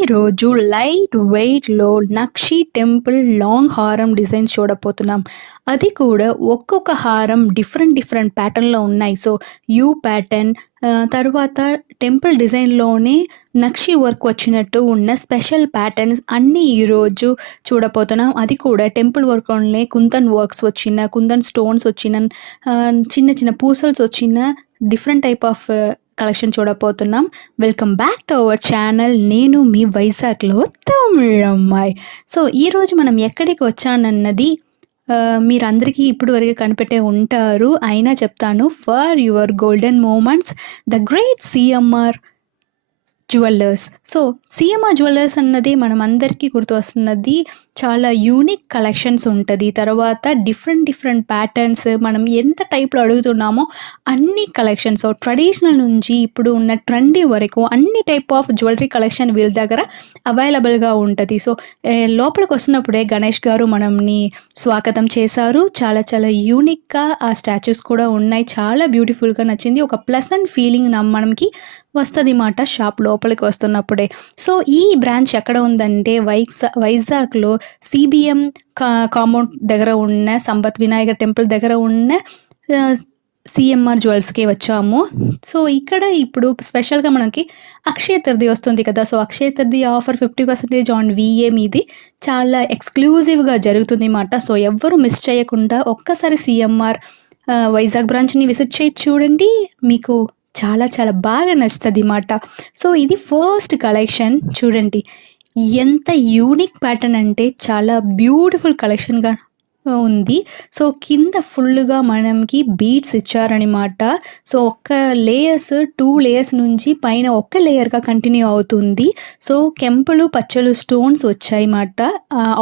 ఈరోజు లైట్ వెయిట్‌లో నక్షి temple long హారం డిజైన్స్ చూడబోతున్నాం. అది కూడా ఒక్కొక్క హారం డిఫరెంట్ ప్యాటర్న్‌లో ఉన్నాయి. సో, యూ ప్యాటర్న్ తర్వాత టెంపుల్ డిజైన్‌లోనే నక్షి వర్క్ వచ్చినట్టు ఉన్న స్పెషల్ ప్యాటర్న్స్ అన్నీ ఈరోజు చూడబోతున్నాం. అది కూడా టెంపుల్ వర్క్‌లోనే కుందన్ వర్క్స్ వచ్చిన, కుందన్ స్టోన్స్ వచ్చిన, చిన్న చిన్న పూసల్స్ వచ్చిన డిఫరెంట్ టైప్ ఆఫ్ కలెక్షన్ చూడబోతున్నాం. Welcome back to our channel. నేను మీ వైజాగ్లో తమిళమ్మాయి. సో, ఈరోజు మనం ఎక్కడికి వచ్చానన్నది మీరందరికీ ఇప్పుడు వరకు కనిపెట్టే ఉంటారు. అయినా చెప్తాను. For your golden moments the great CMR jewellers. So, CMR jewellers అన్నది మనం అందరికీ గుర్తు వస్తున్నది. చాలా యూనిక్ కలెక్షన్స్ ఉంటుంది. తర్వాత డిఫరెంట్ ప్యాటర్న్స్ మనం ఎంత టైప్లో అడుగుతున్నామో అన్ని కలెక్షన్స్ ట్రెడిషనల్ నుంచి ఇప్పుడు ఉన్న ట్రెండీ వరకు అన్ని టైప్ ఆఫ్ జ్యువెలరీ కలెక్షన్ వీళ్ళ దగ్గర అవైలబుల్గా ఉంటుంది. సో, లోపలికి వస్తున్నప్పుడే గణేష్ గారు మనల్ని స్వాగతం చేశారు. చాలా యూనిక్గా ఆ స్టాచ్యూస్ కూడా ఉన్నాయి. చాలా బ్యూటిఫుల్గా నచ్చింది. ఒక ప్లెజెంట్ ఫీలింగ్ మనకి వస్తుంది మాట షాప్ లోపలికి వస్తున్నప్పుడే. సో, ఈ బ్రాంచ్ ఎక్కడ ఉందంటే వైజాగ్లో సిబిఎం కాంపౌండ్ దగ్గర ఉన్న సంపత్ వినాయక టెంపుల్ దగ్గర ఉన్న సిఎంఆర్ జ్యువెల్స్కి వచ్చాము. సో, ఇక్కడ ఇప్పుడు స్పెషల్గా మనకి అక్షయ తృతీయ వస్తుంది కదా. So, Akshaya Tritiya offer 50% on VA మీది చాలా ఎక్స్క్లూజివ్గా జరుగుతుంది మాట. సో, ఎవ్వరూ మిస్ చేయకుండా ఒక్కసారి సిఎంఆర్ వైజాగ్ బ్రాంచ్ని విజిట్ చేసి చూడండి. మీకు చాలా బాగా నచ్చుతుంది మాట. సో, ఇది ఫస్ట్ కలెక్షన్ చూడండి. ఎంత యూనిక్ ప్యాటర్న్ అంటే చాలా బ్యూటిఫుల్ కలెక్షన్గా ఉంది. సో, కింద ఫుల్గా మనకి బీడ్స్ ఇచ్చారనమాట. సో, ఒక్క లేయర్స్ 2 లేయర్స్ నుంచి పైన ఒక్క లేయర్గా కంటిన్యూ అవుతుంది. సో, కెంపులు పచ్చలు స్టోన్స్ వచ్చాయి మాట.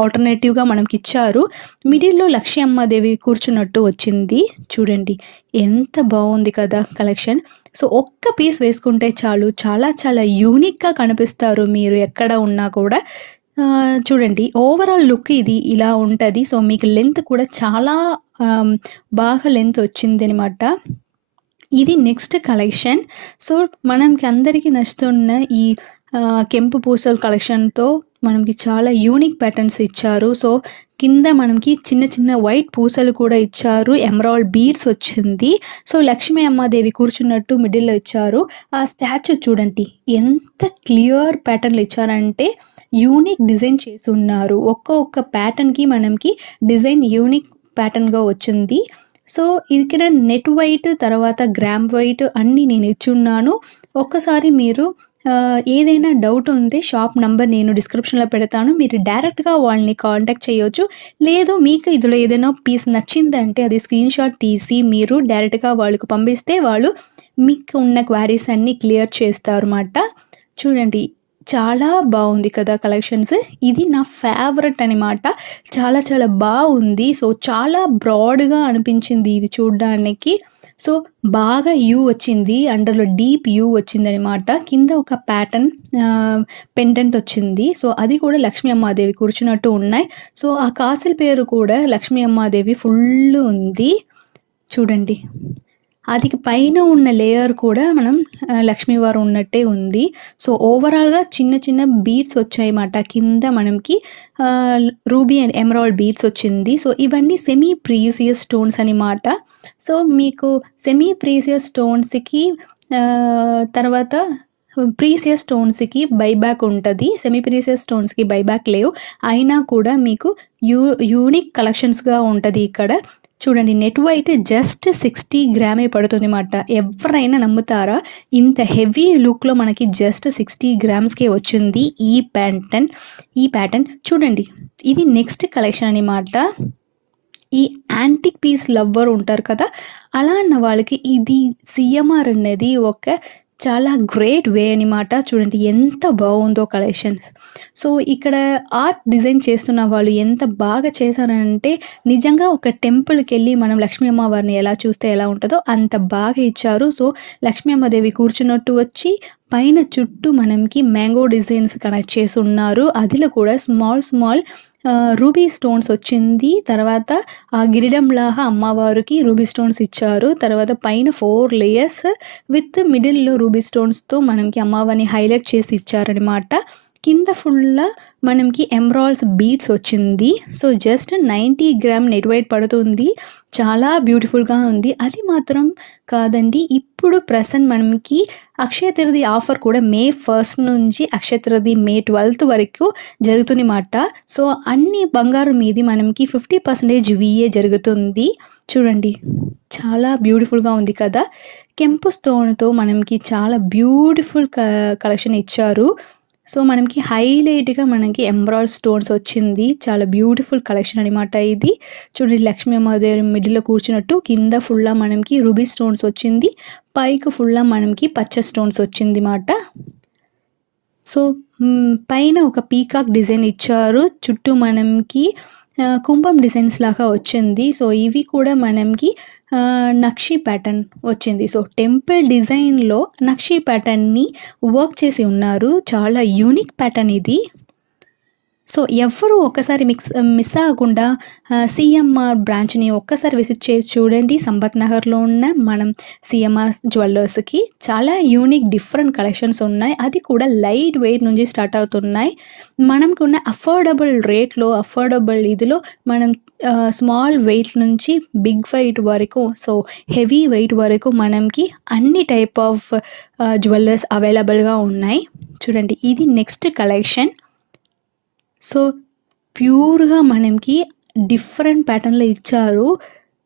ఆల్టర్నేటివ్గా మనకి ఇచ్చారు. మిడిల్లో లక్ష్మీ అమ్మాదేవి కూర్చున్నట్టు వచ్చింది. చూడండి ఎంత బాగుంది కదా కలెక్షన్. సో, ఒక్క పీస్ వేసుకుంటే చాలు చాలా యూనిక్గా కనిపిస్తారు మీరు ఎక్కడ ఉన్నా కూడా. చూడండి ఓవరాల్ లుక్ ఇది ఇలా ఉంటుంది. సో, మీకు లెంత్ కూడా చాలా బాగా లెంత్ వచ్చింది అనమాట. ఇది నెక్స్ట్ కలెక్షన్. సో, మనకి అందరికీ నచ్చుతున్న ఈ కెంపు పూసల కలెక్షన్తో మనకి చాలా యూనిక్ ప్యాటర్న్స్ ఇచ్చారు. సో, కింద మనకి చిన్న వైట్ పూసలు కూడా ఇచ్చారు. ఎమరాల్డ్ బీడ్స్ వచ్చింది. సో, లక్ష్మీ అమ్మాదేవి కూర్చున్నట్టు మిడిల్లో ఇచ్చారు. ఆ స్టాచ్యూ చూడండి ఎంత క్లియర్ ప్యాటర్న్లు ఇచ్చారంటే యూనిక్ డిజైన్ చేసి ఉన్నారు. ఒక్క ప్యాటర్న్కి మనకి డిజైన్ యూనిక్ ప్యాటర్న్గా వచ్చింది. సో, ఇక్కడ నెట్ వైట్ తర్వాత గ్రామ్ వైట్ అన్నీ నేను ఇచ్చున్నాను. ఒక్కసారి మీరు ఏదైనా డౌట్ ఉంటే షాప్ నంబర్ నేను డిస్క్రిప్షన్లో పెడతాను. మీరు డైరెక్ట్గా వాళ్ళని కాంటాక్ట్ చేయొచ్చు. లేదు మీకు ఇందులో ఏదైనా పీస్ నచ్చిందంటే అది స్క్రీన్ షాట్ తీసి మీరు డైరెక్ట్గా వాళ్ళకు పంపిస్తే వాళ్ళు మీకు ఉన్న క్వారీస్ అన్నీ క్లియర్ చేస్తారు అన్నమాట. చూడండి చాలా బాగుంది కదా కలెక్షన్స్. ఇది నా ఫేవరెట్ అనమాట. చాలా బాగుంది. సో, చాలా బ్రాడ్గా అనిపించింది ఇది చూడడానికి. సో, బాగా యూ వచ్చింది. అండర్లో డీప్ యూ వచ్చింది అనమాట. కింద ఒక ప్యాటర్న్ పెండెంట్ వచ్చింది. సో, అది కూడా లక్ష్మీ అమ్మాదేవి కూర్చున్నట్టు ఉన్నాయి. సో, ఆ కాసుల పేరు కూడా లక్ష్మీ అమ్మాదేవి ఫుల్ ఉంది. చూడండి అది పైన ఉన్న లేయర్ కూడా మనం లక్ష్మీవారు ఉన్నట్టే ఉంది. సో, ఓవరాల్గా చిన్న బీడ్స్ వచ్చాయన్నమాట. కింద మనకి రూబీ అండ్ ఎమరాల్డ్ బీడ్స్ వచ్చింది. సో, ఇవన్నీ సెమీ ప్రీసియస్ స్టోన్స్ అనమాట. సో, మీకు సెమీ ప్రీసియస్ స్టోన్స్కి తర్వాత ప్రీసియస్ స్టోన్స్కి బైబ్యాక్ ఉంటుంది. సెమీ ప్రీసియస్ స్టోన్స్కి బైబ్యాక్ లేవు. అయినా కూడా మీకు యూనిక్ కలెక్షన్స్గా ఉంటుంది ఇక్కడ. చూడండి నెట్ వైట్ జస్ట్ 60 గ్రామే పడుతుంది అన్నమాట. ఎవరైనా నమ్ముతారా? ఇంత హెవీ లుక్లో మనకి జస్ట్ 60 గ్రామ్స్కే వచ్చింది ఈ ప్యాటర్న్. చూడండి ఇది నెక్స్ట్ కలెక్షన్ అనమాట. ఈ యాంటిక్ పీస్ లవ్వర్ ఉంటారు కదా, అలా అన్న వాళ్ళకి ఇది సిఎంఆర్ అనేది ఒక చాలా గ్రేట్ వే అనమాట. చూడండి ఎంత బాగుందో కలెక్షన్స్. సో, ఇక్కడ ఆర్ట్ డిజైన్ చేస్తున్న వాళ్ళు ఎంత బాగా చేశారంటే నిజంగా ఒక టెంపుల్కి వెళ్ళి మనం లక్ష్మీ అమ్మవారిని ఎలా చూస్తే ఎలా ఉంటుందో అంత బాగా ఇచ్చారు. సో, లక్ష్మీ అమ్మదేవి కూర్చున్నట్టు వచ్చి పైన చుట్టూ మనకి మ్యాంగో డిజైన్స్ కనెక్ట్ చేసి ఉన్నారు. అదిలో కూడా స్మాల్ రూబీ స్టోన్స్ వచ్చింది. తర్వాత ఆ గిరిడంలాగా అమ్మవారికి రూబీ స్టోన్స్ ఇచ్చారు. తర్వాత పైన 4 లేయర్స్ విత్ మిడిల్లో రూబీ స్టోన్స్తో మనకి అమ్మవారిని హైలైట్ చేసి ఇచ్చారనమాట. కింద ఫుల్లా మనకి ఎమరాల్డ్స్ బీడ్స్ వచ్చింది. So just 90 gram net weight పడుతుంది. చాలా బ్యూటిఫుల్గా ఉంది. అది మాత్రం కాదండి, ఇప్పుడు ప్రెజెంట్ మనకి అక్షయ తృతీయ ఆఫర్ కూడా మే 1 నుంచి అక్షయ తృతీయ మే 12 వరకు జరుగుతుంది మాట. సో అన్ని బంగారు మీది మనకి 50% విఏ జరుగుతుంది. చూడండి చాలా బ్యూటిఫుల్గా ఉంది కదా. కెంపు స్టోన్తో మనకి చాలా బ్యూటిఫుల్ కలెక్షన్ ఇచ్చారు. సో మనకి హైలైట్గా మనకి ఎంబ్రాయిడ్ స్టోన్స్ వచ్చింది. చాలా బ్యూటిఫుల్ కలెక్షన్ అనమాట ఇది. చూడండి లక్ష్మీ అమ్మవారి మిడిల్లో కూర్చున్నట్టు కింద ఫుల్లా మనకి రూబీ స్టోన్స్ వచ్చింది, పైకి ఫుల్లా మనకి పచ్చ స్టోన్స్ వచ్చింది మాట. సో పైన ఒక పీకాక్ డిజైన్ ఇచ్చారు, చుట్టూ మనకి కుంభం డిజైన్స్ లాగా వచ్చింది. సో ఇవి కూడా మనకి నక్షి ప్యాటర్న్ వచ్చింది. సో టెంపుల్ డిజైన్లో నక్షి ప్యాటర్న్ని వర్క్ చేసి ఉన్నారు. చాలా యూనిక్ ప్యాటర్న్ ఇది. సో ఎవ్వరూ ఒక్కసారి మిస్ అవ్వకుండా సిఎంఆర్ బ్రాంచ్ని ఒక్కసారి విజిట్ చేసి చూడండి. సంపత్ నగర్లో ఉన్న మనం సిఎంఆర్ జ్యువెలర్స్కి చాలా యూనిక్ డిఫరెంట్ కలెక్షన్స్ ఉన్నాయి. అది కూడా లైట్ వెయిట్ నుంచి స్టార్ట్ అవుతున్నాయి. మనకు ఉన్న అఫోర్డబుల్ రేట్లో, అఫోర్డబుల్ ఇదిలో మనం స్మాల్ వెయిట్ నుంచి బిగ్ వెయిట్ వరకు, సో హెవీ వెయిట్ వరకు మనకి అన్ని టైప్ ఆఫ్ జ్యువెలర్స్ అవైలబుల్గా ఉన్నాయి. చూడండి ఇది నెక్స్ట్ కలెక్షన్. సో ప్యూర్గా మనకి డిఫరెంట్ ప్యాటర్న్లో ఇచ్చారు.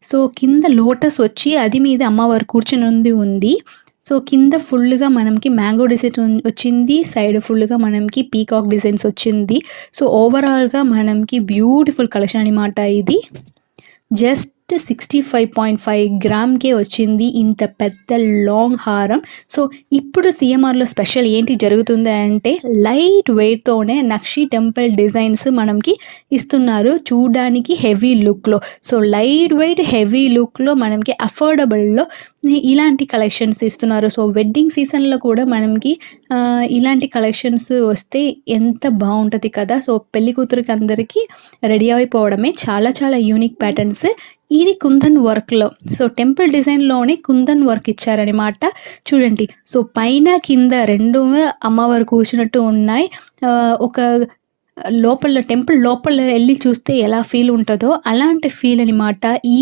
సో కింద లోటస్ వచ్చి అది మీద అమ్మవారు కూర్చుని ఉంది. సో కింద ఫుల్గా మనకి మ్యాంగో డిజైన్ వచ్చింది, సైడ్ ఫుల్గా మనకి పీకాక్ డిజైన్స్ వచ్చింది. సో ఓవరాల్గా మనకి బ్యూటిఫుల్ కలెక్షన్ అనమాట ఇది. జస్ట్ 65.5 గ్రామ్కే వచ్చింది ఇంత పెద్ద లాంగ్ హారం. సో ఇప్పుడు సిఎంఆర్లో స్పెషల్ ఏంటి జరుగుతుంది అంటే లైట్ వెయిట్తోనే నక్షి టెంపుల్ డిజైన్స్ మనకి ఇస్తున్నారు, చూడడానికి హెవీ లుక్లో. సో లైట్ వెయిట్ హెవీ లుక్లో మనకి అఫోర్డబుల్లో ఇలాంటి కలెక్షన్స్ ఇస్తున్నారు. సో వెడ్డింగ్ సీజన్లో కూడా మనకి ఇలాంటి కలెక్షన్స్ వస్తే ఎంత బాగుంటుంది కదా. సో పెళ్లి కూతురికి అందరికీ రెడీ అయిపోవడమే. చాలా చాలా యూనిక్ ప్యాటర్న్స్. ఇది కుందన్ వర్క్లో, సో టెంపుల్ డిజైన్లోనే కుందన్ వర్క్ ఇచ్చారనమాట. చూడండి సో పైన కింద రెండు అమ్మవారు కూర్చున్నట్టు ఉన్నాయి. ఒక లోపల టెంపుల్ లోపల వెళ్ళి చూస్తే ఎలా ఫీల్ ఉంటుందో అలాంటి ఫీల్ అనమాట ఈ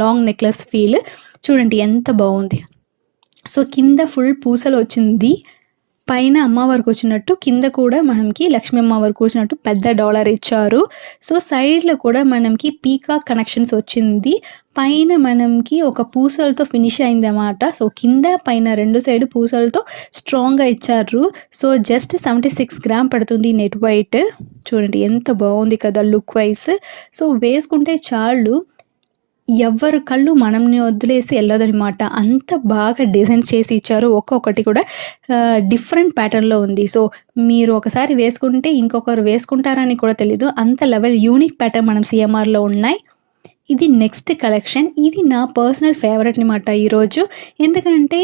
లాంగ్ నెక్లెస్ ఫీల్. చూడండి ఎంత బాగుంది. సో కింద ఫుల్ పూసలు వచ్చింది, పైన అమ్మవారికి వచ్చినట్టు కింద కూడా మనకి లక్ష్మీ అమ్మవారికి వచ్చినట్టు పెద్ద డాలర్ ఇచ్చారు. సో సైడ్లో కూడా మనకి పీకాక్ కనెక్షన్స్ వచ్చింది. పైన మనకి ఒక పూసలతో ఫినిష్ అయింది అన్నమాట. సో కింద పైన రెండు సైడ్ పూసలతో స్ట్రాంగ్గా ఇచ్చారు. సో జస్ట్ 76 గ్రామ్ పడుతుంది నెట్ వెయిట్. చూడండి ఎంత బాగుంది కదా లుక్ వైజ్. సో వేసుకుంటే చాలు, ఎవరి కళ్ళు మనల్ని వదిలేసి వెళ్ళదనమాట. అంత బాగా డిజైన్స్ చేసి ఇచ్చారు. ఒక్కొక్కటి కూడా డిఫరెంట్ ప్యాటర్న్లో ఉంది. సో మీరు ఒకసారి వేసుకుంటే ఇంకొకరు వేసుకుంటారని కూడా తెలీదు, అంత లెవెల్ యూనిక్ ప్యాటర్న్ మనం సిఎంఆర్లో ఉన్నాయి. ఇది నెక్స్ట్ కలెక్షన్. ఇది నా పర్సనల్ ఫేవరెట్ అనమాట ఈరోజు. ఎందుకంటే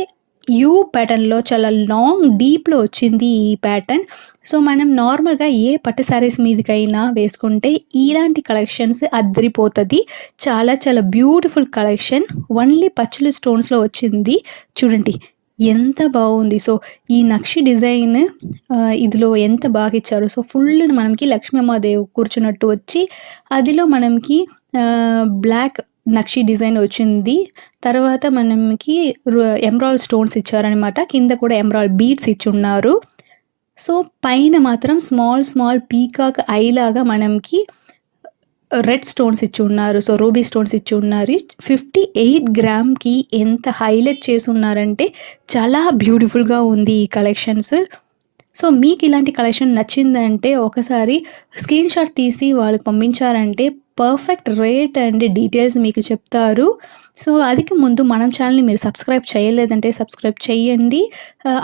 యూ ప్యాటర్న్లో చాలా లాంగ్ డీప్లో వచ్చింది ఈ ప్యాటర్న్. సో మనం నార్మల్గా ఏ పట్టు శారీస్ మీదకైనా వేసుకుంటే ఇలాంటి కలెక్షన్స్ అద్దరిపోతుంది. చాలా చాలా బ్యూటిఫుల్ కలెక్షన్. ఓన్లీ పచ్చులు స్టోన్స్లో వచ్చింది. చూడండి ఎంత బాగుంది. సో ఈ నక్షి డిజైన్ ఇదిలో ఎంత బాగా ఇచ్చారు. సో ఫుల్ మనకి లక్ష్మీ అమ్మదేవి కూర్చున్నట్టు వచ్చి అదిలో మనకి బ్లాక్ నక్షి డిజైన్ వచ్చింది. తర్వాత మనకి ఎమరాల్డ్ స్టోన్స్ ఇచ్చారనమాట. కింద కూడా ఎమరాల్డ్ బీడ్స్ ఇచ్చి ఉన్నారు. సో పైన మాత్రం స్మాల్ స్మాల్ పీకాక్ ఐలాగా మనకి రెడ్ స్టోన్స్ ఇచ్చి ఉన్నారు. సో రూబీ స్టోన్స్ ఇచ్చి ఉన్నారు. 58 గ్రామ్కి ఎంత హైలైట్ చేసి ఉన్నారంటే చాలా బ్యూటిఫుల్గా ఉంది ఈ కలెక్షన్స్. సో మీకు ఇలాంటి కలెక్షన్ నచ్చిందంటే ఒకసారి స్క్రీన్ షాట్ తీసి వాళ్ళకి పంపించారంటే పర్ఫెక్ట్ రేట్ అండ్ డీటెయిల్స్ మీకు చెప్తారు. సో అదికి ముందు మనం ఛానల్ని మీరు సబ్స్క్రైబ్ చేయలేదంటే సబ్స్క్రైబ్ చేయండి.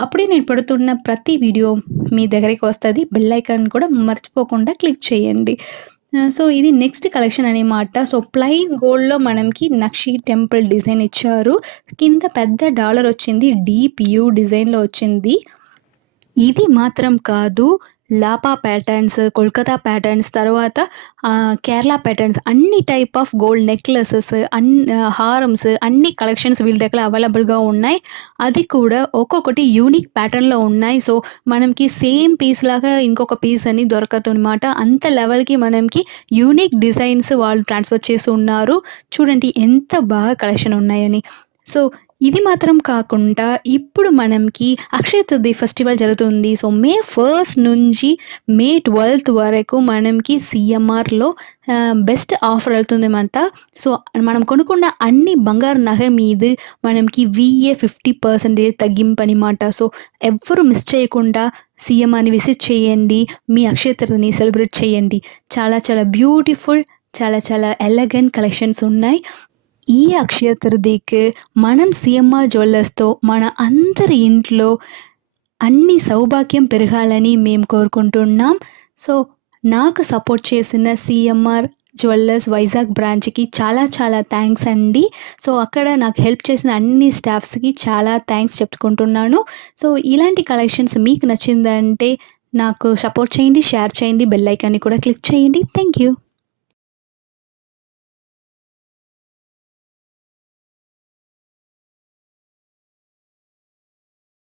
అప్పుడే నేను పెడుతున్న ప్రతి వీడియో మీ దగ్గరికి వస్తుంది. బెల్ ఐకాన్ కూడా మర్చిపోకుండా క్లిక్ చేయండి. సో ఇది నెక్స్ట్ కలెక్షన్ అనమాట. సో ప్లెయిన్ గోల్డ్లో మనకి నక్షి టెంపుల్ డిజైన్ ఇచ్చారు. కింద పెద్ద డాలర్ వచ్చింది, డీప్ యూ డిజైన్లో వచ్చింది. ఇది మాత్రం కాదు, లాపా ప్యాటర్న్స్, కోల్కతా ప్యాటర్న్స్, తర్వాత కేరళ ప్యాటర్న్స్ అన్ని టైప్ ఆఫ్ గోల్డ్ నెక్లెసెస్ హారమ్స్ అన్ని కలెక్షన్స్ వీళ్ళ దగ్గర అవైలబుల్‌గా ఉన్నాయి. అది కూడా ఒక్కొక్కటి యూనిక్ ప్యాటర్న్‌లో ఉన్నాయి. సో, మనకి సేమ్ పీస్ లాగా ఇంకొక పీస్ అని దొరకదనమాట. అంత లెవెల్‌కి మనకి యూనిక్ డిజైన్స్ వాళ్ళు ట్రాన్స్‌ఫర్ చేసి ఉన్నారు. చూడండి ఎంత బాగా కలెక్షన్ ఉన్నాయని. సో, ఇది మాత్రం కాకుండా ఇప్పుడు మనకి అక్షయ తృతీయ ఫెస్టివల్ జరుగుతుంది. సో, మే 1 నుంచి మే 12 వరకు మనకి సీఎంఆర్‌లో బెస్ట్ ఆఫర్ వెళ్తుందనమాట. సో, మనం కొనుక్కున్న అన్ని బంగారు నగ మీద మనకి VA 50% తగ్గింపనమాట. సో, ఎవ్వరు మిస్ చేయకుండా సీఎంఆర్‌ని విజిట్ చేయండి. మీ అక్షయ తృతీయని సెలబ్రేట్ చేయండి. చాలా చాలా బ్యూటిఫుల్, చాలా చాలా ఎలగెంట్ కలెక్షన్స్ ఉన్నాయి. ఈ అక్షయ తృతీయకి మనం సీఎంఆర్ జ్యువెల్లర్స్‌తో మన అందరి ఇంట్లో అన్ని సౌభాగ్యం పెరగాలని మేము కోరుకుంటున్నాం. సో, నాకు సపోర్ట్ చేసిన సీఎంఆర్ జ్యువెల్లర్స్ వైజాగ్ బ్రాంచ్‌కి చాలా చాలా థ్యాంక్స్ అండి. సో, అక్కడ నాకు హెల్ప్ చేసిన అన్ని స్టాఫ్స్‌కి చాలా థ్యాంక్స్ చెప్పుకుంటున్నాను. సో, ఇలాంటి కలెక్షన్స్ మీకు నచ్చిందంటే నాకు సపోర్ట్ చేయండి, షేర్ చేయండి, బెల్ ఐకాన్‌ని కూడా క్లిక్ చేయండి. Thank you.